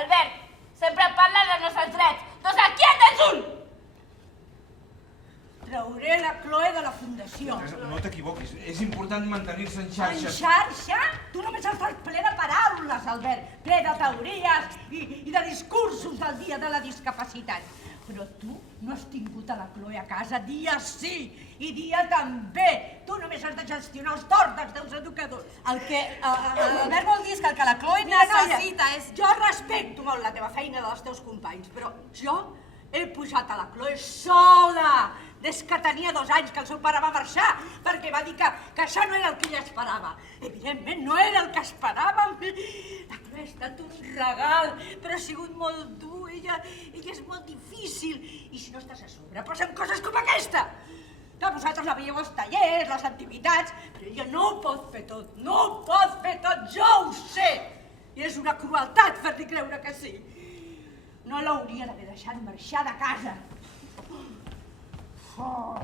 Albert, sempre parla dels nostres drets. Doncs aquí en tens un! Trauré la Chloe de la fundació. No t'equivoquis, és important mantenir-se en En xarxes. xarxa? Tu només estàs ple de paraules, Albert, ple de teories i de discursos del dia de la discapacitat. Però tu no has tingut a la Chloe a casa dia sí i dia també. Tu només has de gestionar els torns dels teus educadors. El que Albert vol dir és que el que la Chloe Mira, noia, necessita és... jo respecto molt la teva feina i la dels teus companys, però jo he posat a la Chloe sola des que tenia 2 anys, que el seu pare va marxar, perquè va dir que això no era el que ella esperava. Evidentment, no era el que esperàvem. La Chloe ha estat un regal, però ha sigut molt dur. Ella és molt difícil. I si no estàs a sobre, passen coses com aquesta. Que vosaltres la veieu als tallers, les activitats, però ella no ho pot fer tot, no ho pot fer tot, jo ho sé. I és una crueltat fer-li creure que sí. No l'hauria d'haver deixat marxar de casa. Oh.